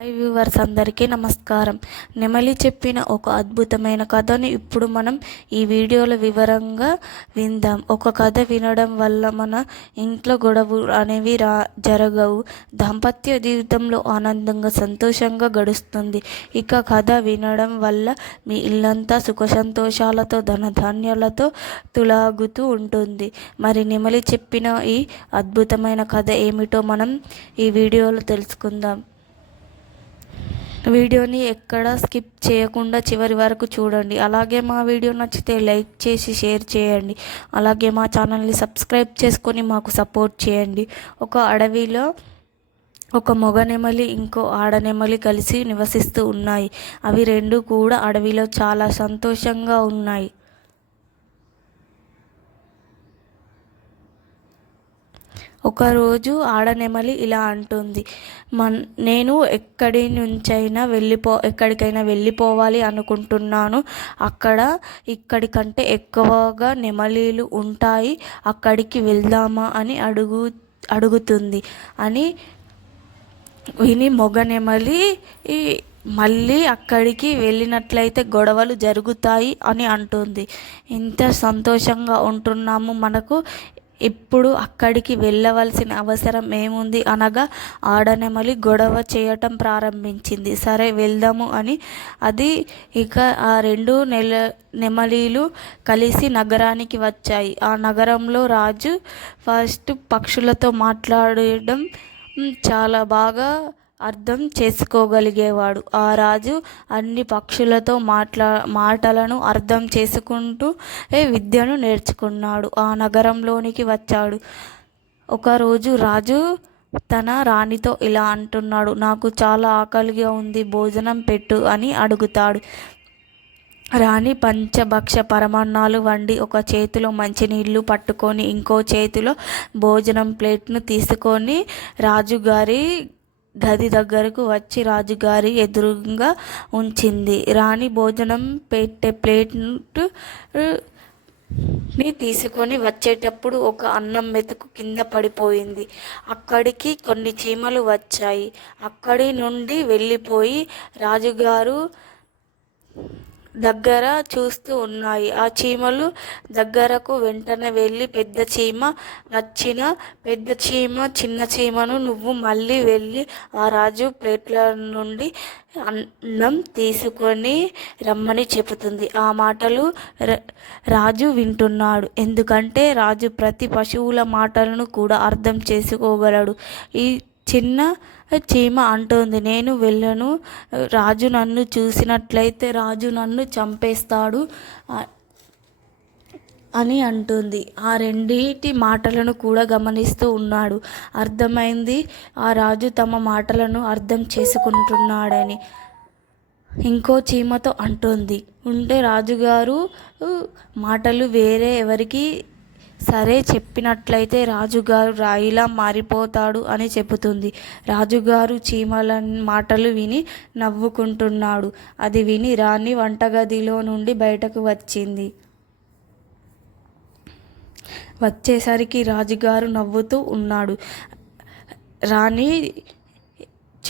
Hi viewers అందరికీ నమస్కారం. నెమలి చెప్పిన ఒక అద్భుతమైన కథని ఇప్పుడు మనం ఈ వీడియోలో వివరంగా విందాం. ఒక కథ వినడం వల్ల మన ఇంట్లో గొడవ అనేవి రా జరగవు. దాంపత్య జీవితంలో ఆనందంగా సంతోషంగా గడుస్తుంది. ఇక కథ వినడం వల్ల మీ ఇల్లంతా సుఖ సంతోషాలతో ధనధాన్యాలతో తులాగుతూ ఉంటుంది. మరి నెమలి చెప్పిన ఈ అద్భుతమైన కథ ఏమిటో మనం ఈ వీడియోలో తెలుసుకుందాం. వీడియోని ఎక్కడ స్కిప్ చేయకుండా చివరి వరకు చూడండి. అలాగే మా వీడియో నచ్చితే లైక్ చేసి షేర్ చేయండి. అలాగే మా ఛానల్ని సబ్స్క్రైబ్ చేసుకొని మాకు సపోర్ట్ చేయండి. ఒక అడవిలో ఒక మొగ నెమలి ఇంకో ఆడనెమలి కలిసి నివసిస్తూ ఉన్నాయి. అవి రెండు కూడా అడవిలో చాలా సంతోషంగా ఉన్నాయి. ఒకరోజు ఆడనెమలి ఇలా అంటుంది మన్ నేను ఎక్కడి నుంచైనా వెళ్ళిపో ఎక్కడికైనా వెళ్ళిపోవాలి అనుకుంటున్నాను. అక్కడ ఇక్కడి కంటే ఎక్కువగా నెమలీలు ఉంటాయి. అక్కడికి వెళ్దామా అని అడుగు అడుగుతుంది. అని విని మొగ నెమలి మళ్ళీ అక్కడికి వెళ్ళినట్లయితే గొడవలు జరుగుతాయి అని అంటుంది. ఇంత సంతోషంగా ఉంటున్నాము. మనకు ఇప్పుడు అక్కడికి వెళ్ళవలసిన అవసరం ఏముంది అనగా ఆడనెమలి గొడవ చేయటం ప్రారంభించింది. సరే వెళ్దాము అని. అది ఇక ఆ రెండు నెల నెమలీలు కలిసి నగరానికి వచ్చాయి. ఆ నగరంలో రాజు ఫస్ట్ పక్షులతో మాట్లాడడం చాలా బాగా అర్థం చేసుకోగలిగేవాడు. ఆ రాజు అన్ని పక్షులతో మాట్లా మాటలను అర్థం చేసుకుంటూ విద్యను నేర్చుకున్నాడు. ఆ నగరంలోనికి వచ్చాడు. ఒకరోజు రాజు తన రాణితో ఇలా అంటున్నాడు నాకు చాలా ఆకలిగా ఉంది భోజనం పెట్టు అని అడుగుతాడు. రాణి పంచభక్ష పరమాన్నాలు వండి ఒక చేతిలో మంచినీళ్ళు పట్టుకొని ఇంకో చేతిలో భోజనం ప్లేట్ను తీసుకొని రాజుగారి గది దగ్గరకు వచ్చి రాజుగారి ఎదురుగా ఉంచింది. రాణి భోజనం పెట్టే ప్లేట్ని తీసుకొని వచ్చేటప్పుడు ఒక అన్నం మెతుకు కింద పడిపోయింది. అక్కడికి కొన్ని చీమలు వచ్చాయి. అక్కడి నుండి వెళ్ళిపోయి రాజుగారు దగ్గర చూస్తూ ఉన్నాయి. ఆ చీమలు దగ్గరకు వెంటనే వెళ్ళి పెద్ద చీమ నచ్చిన పెద్ద చీమ చిన్న చీమను నువ్వు మళ్ళీ వెళ్ళి ఆ రాజు ప్లేట్ల నుండి అన్నం తీసుకొని రమ్మని చెబుతుంది. ఆ మాటలు రాజు వింటున్నాడు. ఎందుకంటే రాజు ప్రతి పశువుల మాటలను కూడా అర్థం చేసుకోగలడు. ఈ చిన్న చీమ అంటోంది. నేను వెళ్ళను. రాజు నన్ను చూసినట్లయితే రాజు నన్ను చంపేస్తాడు అని అంటుంది. ఆ రెండింటి మాటలను కూడా గమనిస్తూ ఉన్నాడు. అర్థమైంది? ఆ రాజు తమ మాటలను అర్థం చేసుకుంటున్నాడని ఇంకో చీమతో అంటుంది. ఉంటే రాజుగారు మాటలు వేరే ఎవరికి సరే చెప్పినట్లయితే రాజుగారు రాయిలా మారిపోతాడు అని చెబుతుంది. రాజుగారు చీమల మాటలు విని నవ్వుకుంటున్నాడు. అది విని రాణి వంటగదిలో నుండి బయటకు వచ్చింది. వచ్చేసరికి రాజుగారు నవ్వుతూ ఉన్నాడు. రాణి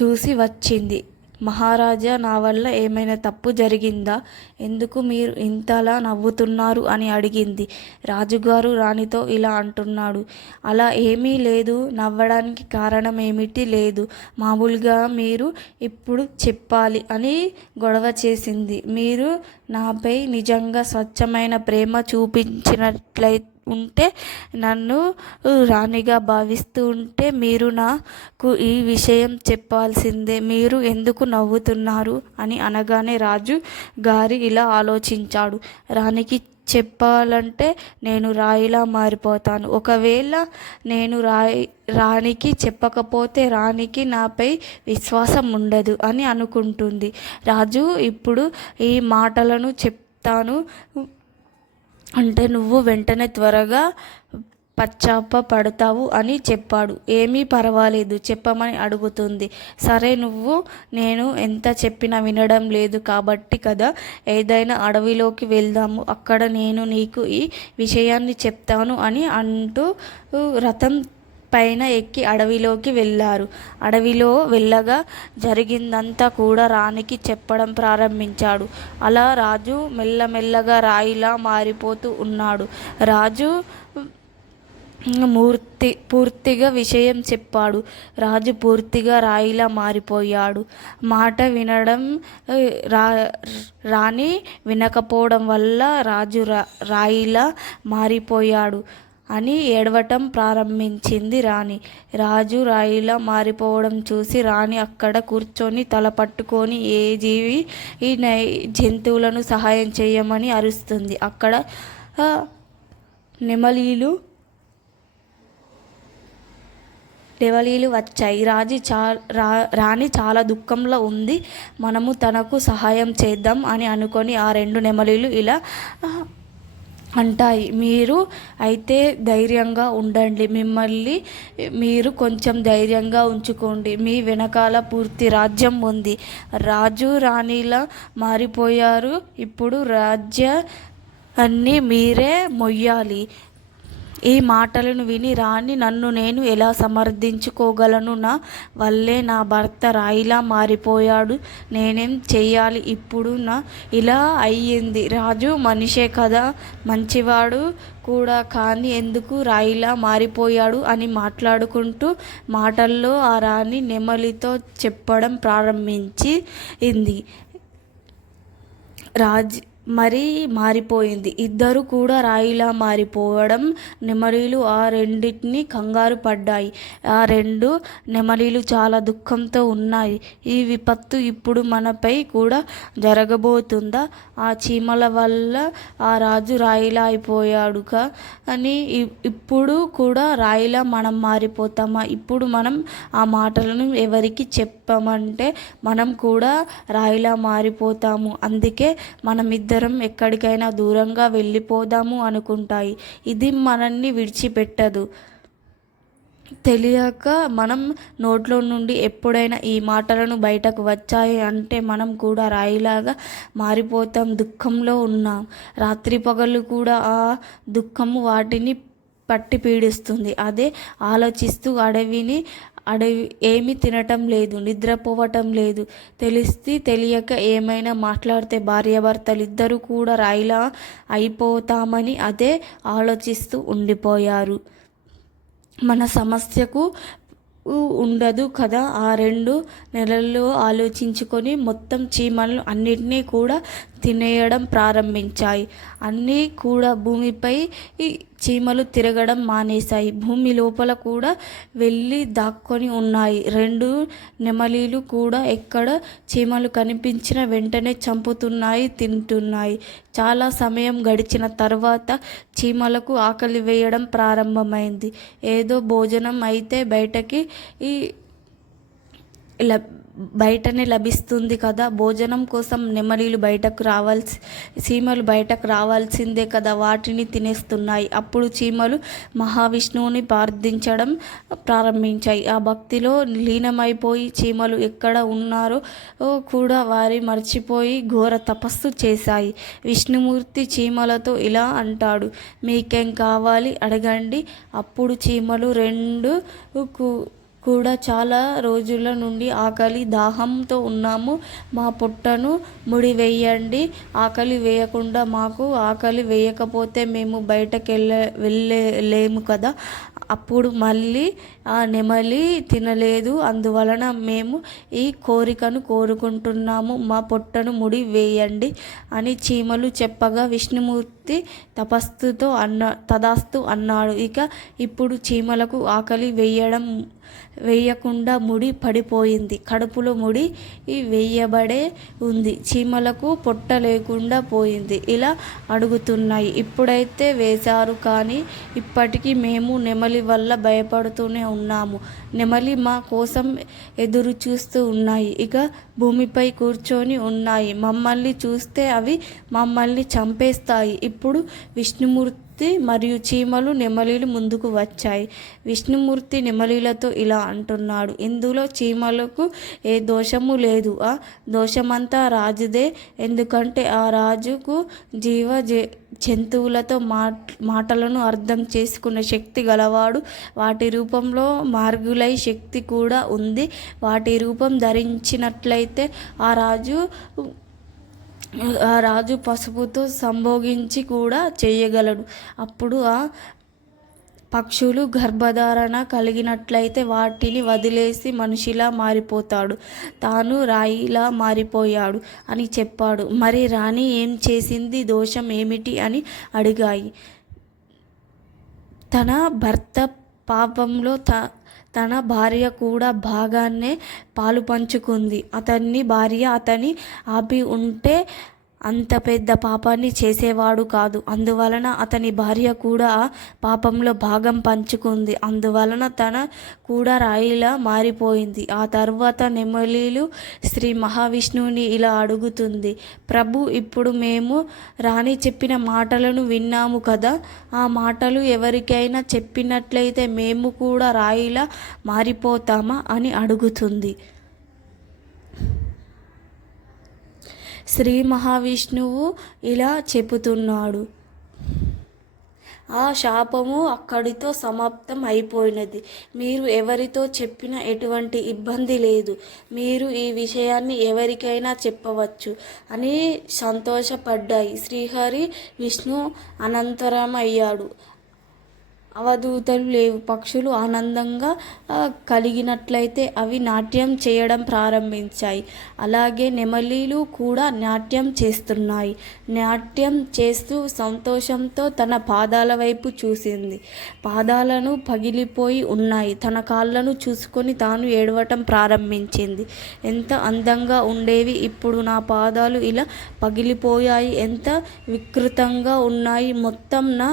చూసి వచ్చింది. మహారాజా నా వల్ల ఏమైనా తప్పు జరిగిందా? ఎందుకు మీరు ఇంతలా నవ్వుతున్నారు? అని అడిగింది. రాజుగారు రాణితో ఇలా అంటున్నాడు. అలా ఏమీ లేదు. నవ్వడానికి కారణం ఏమిటి లేదు. మామూలుగా మీరు ఇప్పుడు చెప్పాలి అని గొడవ చేసింది. మీరు నాపై నిజంగా స్వచ్ఛమైన ప్రేమ చూపించినట్లయితే ఉంటే నన్ను రాణిగా భావిస్తూ ఉంటే మీరు నాకు ఈ విషయం చెప్పాల్సిందే మీరు ఎందుకు నవ్వుతున్నారు అని అనగానే రాజు గారి ఇలా ఆలోచించాడు. రాణికి చెప్పాలంటే నేను రాయిలా మారిపోతాను. ఒకవేళ నేను రాయి రాణికి చెప్పకపోతే రాణికి నాపై విశ్వాసం ఉండదు అని అనుకుంటుంది. రాజు ఇప్పుడు ఈ మాటలను చెప్తాను. అంటే నువ్వు వెంటనే త్వరగా పచ్చాప పడతావు అని చెప్పాడు. ఏమీ పర్వాలేదు చెప్పమని అడుగుతుంది. సరే నువ్వు నేను ఎంత చెప్పినా వినడం లేదు కాబట్టి కదా ఏదైనా అడవిలోకి వెళ్దాము. అక్కడ నేను నీకు ఈ విషయాన్ని చెప్తాను అని అంటూ రథం పైన ఎక్కి అడవిలోకి వెళ్ళారు. అడవిలో వెళ్ళగా జరిగిందంతా కూడా రాణికి చెప్పడం ప్రారంభించాడు. అలా రాజు మెల్లమెల్లగా రాయిలా మారిపోతూ ఉన్నాడు. రాజు మూర్తి పూర్తిగా విషయం చెప్పాడు. రాజు పూర్తిగా రాయిలా మారిపోయాడు. మాట వినడం రా రాణి వినకపోవడం వల్ల రాజు రా రాయిలా మారిపోయాడు. అని ఏడవటం ప్రారంభించింది రాణి. రాజు రాయిలా మారిపోవడం చూసి రాణి అక్కడ కూర్చొని తల పట్టుకొని ఏ జీవి ఈ నై జంతువులను సహాయం చేయమని అరుస్తుంది. అక్కడ నెమలీలు నెమలీలు వచ్చాయి. రాజు చా రా రాణి చాలా దుఃఖంలో ఉంది. మనము తనకు సహాయం చేద్దాం అని అనుకొని ఆ రెండు నెమలీలు ఇలా అంటాయి. మీరు అయితే ధైర్యంగా ఉండండి. మిమ్మల్ని మీరు కొంచెం ధైర్యంగా ఉంచుకోండి. మీ వెనకాల పూర్తి రాజ్యం ఉంది. రాజు రాణిలా మారిపోయారు. ఇప్పుడు రాజ్య అన్నీ మీరే మొయ్యాలి. ఈ మాటలను విని రాణి నన్ను నేను ఎలా సమర్థించుకోగలను? నా వల్లే నా భర్త రాయిలా మారిపోయాడు. నేనేం చెయ్యాలి ఇప్పుడు? నా ఇలా అయ్యింది. రాజు మనిషే కదా మంచివాడు కూడా కానీ ఎందుకు రాయిలా మారిపోయాడు? అని మాట్లాడుకుంటూ మాటల్లో ఆ రాణి నెమలితో చెప్పడం ప్రారంభించి ఇంది రాజ్ మరీ మారిపోయింది. ఇద్దరు కూడా రాయిలా మారిపోవడం నెమలీలు ఆ రెండింటిని కంగారు పడ్డాయి. ఆ రెండు నెమలీలు చాలా దుఃఖంతో ఉన్నాయి. ఈ విపత్తు ఇప్పుడు మనపై కూడా జరగబోతుందా? ఆ చీమల వల్ల ఆ రాజు రాయిలా అయిపోయాడు అని ఇప్పుడు కూడా రాయిలా మనం మారిపోతామా? ఇప్పుడు మనం ఆ మాటలను ఎవరికి చెప్పమంటే మనం కూడా రాయిలా మారిపోతాము. అందుకే మనం ఇద్దరు ఇద్దరం ఎక్కడికైనా దూరంగా వెళ్ళిపోదాము అనుకుంటాయి. ఇది మనల్ని విడిచిపెట్టదు. తెలియక మనం నోట్లో నుండి ఎప్పుడైనా ఈ మాటలను బయటకు వచ్చాయి అంటే మనం కూడా రాయిలాగా మారిపోతాం దుఃఖంలో ఉన్నాం. రాత్రి పగలు కూడా ఆ దుఃఖము వాటిని పట్టి పీడిస్తుంది. అదే ఆలోచిస్తూ అడవిని అడవి ఏమి తినటం లేదు నిద్రపోవటం లేదు. తెలిసి తెలియక ఏమైనా మాట్లాడితే భార్యాభర్తలు ఇద్దరు కూడా రాయిలా అయిపోతామని అదే ఆలోచిస్తూ ఉండిపోయారు. మన సమస్యకు ఉండదు కదా ఆ రెండు నెలల్లో ఆలోచించుకొని మొత్తం చీమలను అన్నిటినీ కూడా తినేయడం ప్రారంభించాయి. అన్నీ కూడా భూమిపై చీమలు తిరగడం మానేశాయి. భూమి లోపల కూడా వెళ్ళి దాక్కొని ఉన్నాయి. రెండు నెమలీలు కూడా ఎక్కడ చీమలు కనిపించిన వెంటనే చంపుతున్నాయి తింటున్నాయి. చాలా సమయం గడిచిన తర్వాత చీమలకు ఆకలి వేయడం ప్రారంభమైంది. ఏదో భోజనం అయితే బయటకి ఈ బయటనే లభిస్తుంది కదా. భోజనం కోసం నెమలీలు బయటకు రావాల్సి చీమలు బయటకు రావాల్సిందే కదా. వాటిని తినేస్తున్నాయి. అప్పుడు చీమలు మహావిష్ణువుని ప్రార్థించడం ప్రారంభించాయి. ఆ భక్తిలో లీనమైపోయి చీమలు ఎక్కడ ఉన్నారో కూడా వారి మర్చిపోయి ఘోర తపస్సు చేశాయి. విష్ణుమూర్తి చీమలతో ఇలా అంటాడు మీకేం కావాలి అడగండి. అప్పుడు చీమలు రెండు కూడా చాలా రోజుల నుండి ఆకలి దాహంతో ఉన్నాము. మా పొట్టను ముడివేయండి ఆకలి వేయకుండా మాకు ఆకలి వేయకపోతే మేము బయటకు వెళ్ళే వెళ్ళలేము కదా. అప్పుడు మళ్ళీ ఆ నెమలి తినలేదు. అందువలన మేము ఈ కోరికను కోరుకుంటున్నాము. మా పొట్టను ముడి వేయండి అని చీమలు చెప్పగా విష్ణుమూర్తి తపస్సుతో అన్న తదాస్తు అన్నాడు. ఇక ఇప్పుడు చీమలకు ఆకలి వేయడం వేయకుండా ముడి పడిపోయింది. కడుపులో ముడి వేయబడే ఉంది. చీమలకు పొట్ట లేకుండా పోయింది. ఇలా అడుగుతున్నాయి. ఇప్పుడైతే వేశారు కానీ ఇప్పటికీ మేము నెమలి వల్ల భయపడుతూనే ఉన్నాము. నెమలి మా కోసం ఎదురు చూస్తూ ఉన్నాయి. ఇక భూమిపై కూర్చొని ఉన్నాయి. మమ్మల్ని చూస్తే అవి మమ్మల్ని చంపేస్తాయి. ఇప్పుడు విష్ణుమూర్తి మరియు చీమలు నెమలీలు ముందుకు వచ్చాయి. విష్ణుమూర్తి నెమలీలతో ఇలా అంటున్నాడు ఇందులో చీమలకు ఏ దోషము లేదు. ఆ దోషమంతా రాజుదే. ఎందుకంటే ఆ రాజుకు జీవ జంతువులతో మాట్ మాటలను అర్థం చేసుకునే శక్తి గలవాడు. వాటి రూపంలో మార్గులై శక్తి కూడా ఉంది. వాటి రూపం ధరించినట్లయితే ఆ రాజు ఆ రాజు పసుపుతో సంభోగించి కూడా చేయగలడు. అప్పుడు ఆ పక్షులు గర్భధారణ కలిగినట్లయితే వాటిని వదిలేసి మనిషిలా మారిపోతాడు. తాను రాయిలా మారిపోయాడు అని చెప్పాడు. మరి రాణి ఏం చేసింది? దోషం ఏమిటి? అని అడిగాయి. తన భర్త పాపంలో త తన భార్య కూడా బాగానే పాలు పంచుకుంది. అతన్ని భార్య అతని ఆపి ఉంటే అంత పెద్ద పాపాన్ని చేసేవాడు కాదు. అందువలన అతని భార్య కూడా పాపంలో భాగం పంచుకుంది. అందువలన తన కూడా రాయిలా మారిపోయింది. ఆ తర్వాత నెమలీలు శ్రీ మహావిష్ణువుని ఇలా అడుగుతుంది. ప్రభు ఇప్పుడు మేము రాణి చెప్పిన మాటలను విన్నాము కదా. ఆ మాటలు ఎవరికైనా చెప్పినట్లయితే మేము కూడా రాయిలా మారిపోతామా అని అడుగుతుంది. శ్రీ మహావిష్ణువు ఇలా చెబుతున్నాడు. ఆ శాపము అక్కడితో సమాప్తం అయిపోయినది మీరు ఎవరితో చెప్పినా ఎటువంటి ఇబ్బంది లేదు. మీరు ఈ విషయాన్ని ఎవరికైనా చెప్పవచ్చు అని సంతోషపడ్డాయి. శ్రీహరి విష్ణు అనంతరం అయ్యాడు అవధూతలు లేవు. పక్షులు ఆనందంగా కలిగినట్లయితే అవి నాట్యం చేయడం ప్రారంభించాయి. అలాగే నెమలీలు కూడా నాట్యం చేస్తున్నాయి. నాట్యం చేస్తూ సంతోషంతో తన పాదాల వైపు చూసింది. పాదాలను పగిలిపోయి ఉన్నాయి. తన కాళ్ళను చూసుకొని తాను ఏడవటం ప్రారంభించింది. ఎంత అందంగా ఉండేవి ఇప్పుడు నా పాదాలు ఇలా పగిలిపోయాయి. ఎంత వికృతంగా ఉన్నాయి. మొత్తం నా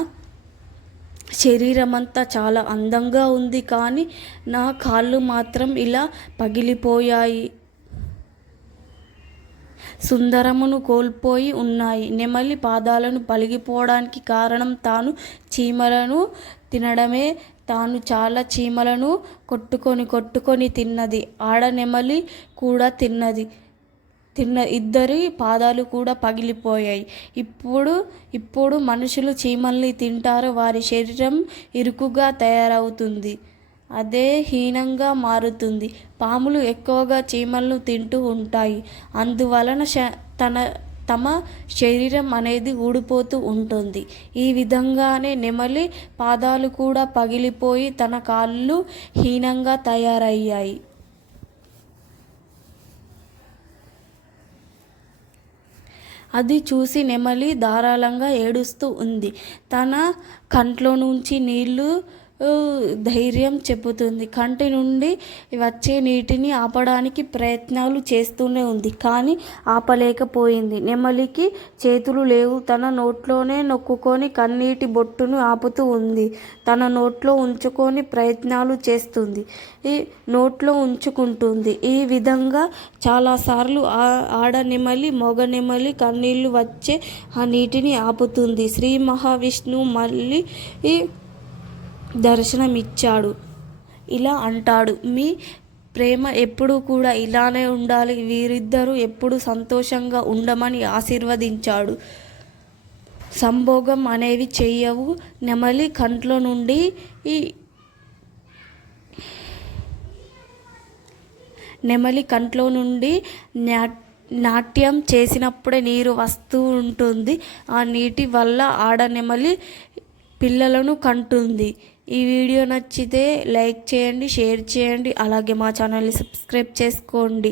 శరీరం అంతా చాలా అందంగా ఉంది కానీ నా కాళ్ళు మాత్రం ఇలా పగిలిపోయాయి. సుందరమును కోల్పోయి ఉన్నాయి. నెమలి పాదాలను పలిగిపోవడానికి కారణం తాను చీమలను తినడమే. తాను చాలా చీమలను కొట్టుకొని కొట్టుకొని తిన్నది. ఆడ నెమలి కూడా తిన్నది. తిన్న ఇద్దరి పాదాలు కూడా పగిలిపోయాయి. ఇప్పుడు ఇప్పుడు మనుషులు చీమల్ని తింటారు వారి శరీరం ఇరుకుగా తయారవుతుంది. అదే హీనంగా మారుతుంది. పాములు ఎక్కువగా చీమలను తింటూ ఉంటాయి. అందువలన తన తమ శరీరం అనేది ఊడిపోతూ ఉంటుంది. ఈ విధంగానే నెమలి పాదాలు కూడా పగిలిపోయి తన కాళ్ళు హీనంగా తయారయ్యాయి. అది చూసి నెమలి ధారాళంగా ఏడుస్తూ ఉంది. తన కంట్లో నుంచి నీళ్ళు ధైర్యం చెబుతుంది. కంటి నుండి వచ్చే నీటిని ఆపడానికి ప్రయత్నాలు చేస్తూనే ఉంది. కానీ ఆపలేకపోయింది. నెమలికి చేతులు లేవు. తన నోట్లోనే నొక్కుకొని కన్నీటి బొట్టును ఆపుతూ ఉంది. తన నోట్లో ఉంచుకొని ప్రయత్నాలు చేస్తుంది. ఈ నోట్లో ఉంచుకుంటుంది. ఈ విధంగా చాలాసార్లు ఆడ నెమలి మొగ నెమలి కన్నీళ్ళు వచ్చే ఆ నీటిని ఆపుతుంది. శ్రీ మహావిష్ణువు మళ్ళీ దర్శనమిచ్చాడు. ఇలా అంటాడు మీ ప్రేమ ఎప్పుడూ కూడా ఇలానే ఉండాలి. వీరిద్దరూ ఎప్పుడు సంతోషంగా ఉండమని ఆశీర్వదించాడు. సంభోగం అనేవి చెయ్యవు. నెమలి కంట్లో నుండి ఈ నెమలి కంట్లో నుండి నాట్యం చేసినప్పుడే నీరు వస్తూ ఉంటుంది. ఆ నీటి వల్ల ఆడ నెమలి పిల్లలను కంటుంది. ఈ వీడియో నచ్చితే లైక్ చేయండి షేర్ చేయండి అలాగే మా ఛానల్ని సబ్స్క్రైబ్ చేసుకోండి.